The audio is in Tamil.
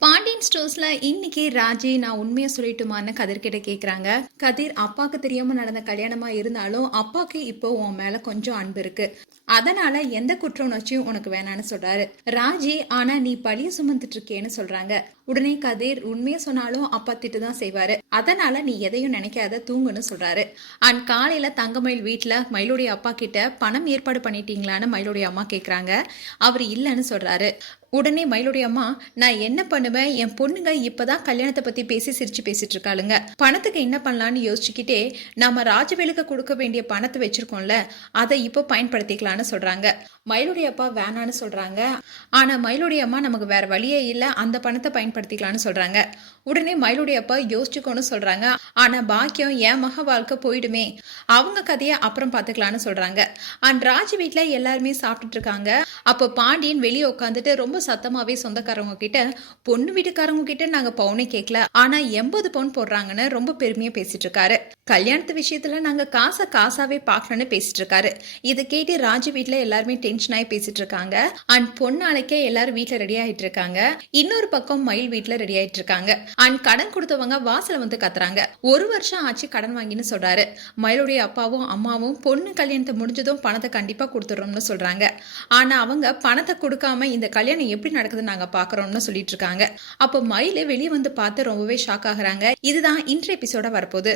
பாண்டியன் ஸ்டோர்ஸ்ல இன்னைக்கு ராஜி நான் உண்மையை சொல்லிட்டுமான்னு கதிர் கிட்ட கேக்குறாங்க. கதிர் அப்பாக்கு தெரியாம நடந்த கல்யாணமா இருந்தாலும் அப்பாக்கு இப்போ உன் மேல கொஞ்சம் அன்பு இருக்கு. அதனால எந்த குற்ற உணர்ச்சியும் உனக்கு வேணான்னு சொல்றாரு. ராஜி ஆனா நீ பழிய சுமந்துட்டு இருக்கேன்னு சொல்றாங்க. உடனே கதிர் உண்மையை சொன்னாலும் அப்பா திட்டு தான் செய்வாரு. அதனால நீ எதையும் நினைக்காத தூங்குன்னு சொல்றாரு. அண்ட் காலையில தங்கமயில் வீட்டுல மயிலுடைய அப்பா கிட்ட பணம் ஏற்பாடு பண்ணிட்டீங்களான்னு மயிலுடைய அம்மா கேக்குறாங்க. அவர் இல்லைன்னு சொல்றாரு. உடனே மயிலுடைய அம்மா நான் என்ன பண்ணுவேன்? என் பொண்ணுங்க இப்பதான் கல்யாணத்தை பத்தி பேசி சிரிச்சு பேசிட்டு இருக்காளுங்க. பணத்துக்கு என்ன பண்ணலாம்னு யோசிச்சுக்கிட்டே நம்ம ராஜவேலுக்கு கொடுக்க வேண்டிய பணத்தை வச்சிருக்கோம்ல அதை இப்போ பயன்படுத்திக்கலாம்னு சொல்றாங்க. மயிலுடைய அப்பா வேணான்னு சொல்றாங்க. ஆனா மயிலுடைய அம்மா நமக்கு வேற வழியே இல்லை அந்த பணத்தை பயன்படுத்திக்கலாம்னு சொல்றாங்க. உடனே மயிலுடைய அப்பா யோசிச்சுக்கோன்னு சொல்றாங்க. ஆனா பாக்கியம் என் மக வாழ்க்கை போயிடுமே. அவங்க கதையை அப்புறம் பாத்துக்கலாம்னு சொல்றாங்க. அண்ட் ராஜ் வீட்ல எல்லாருமே சாப்பிட்டுட்டு இருக்காங்க. அப்போ பாண்டியன் வெளியே உட்காந்துட்டு ரொம்ப சத்தமாவே சொந்தக்காரவங்க கிட்ட பொண்ணு வீட்டுக்காரங்க கிட்ட நாங்க பவுனே கேட்கல ஆனா எண்பது பவுன் போடுறாங்கன்னு ரொம்ப பெருமையா பேசிட்டு இருக்காரு. கல்யாணத்து விஷயத்துல நாங்க காசை காசாவே பாக்கலன்னு பேசிட்டு இருக்காரு. இதை கேட்டு ராஜு வீட்ல எல்லாருமே டென்ஷன் ஆகி பேசிட்டு இருக்காங்க. அண்ட் பொண்ணாளைக்கே எல்லாரும் வீட்ல ரெடி ஆயிட்டு இருக்காங்க. இன்னொரு பக்கம் மயில் வீட்ல ரெடி ஆயிட்டு இருக்காங்க. அண்ட் கடன் கொடுத்தவங்க வாசல வந்து கத்துறாங்க. ஒரு வருஷம் ஆச்சு கடன் வாங்கின்னு சொல்றாரு. மயிலுடைய அப்பாவும் அம்மாவும் பொண்ணு கல்யாணத்தை முடிஞ்சதும் பணத்தை கண்டிப்பா கொடுத்துறோம்னு சொல்றாங்க. ஆனா அவங்க பணத்தை கொடுக்காம இந்த கல்யாணம் எப்படி நடக்குதுன்னு நாங்க பாக்குறோம்னு சொல்லிட்டு இருக்காங்க. அப்போ மயிலு வெளியே வந்து பார்த்து ரொம்பவே ஷாக் ஆகுறாங்க. இதுதான் இன்றைய எபிசோட வரப்போகுது.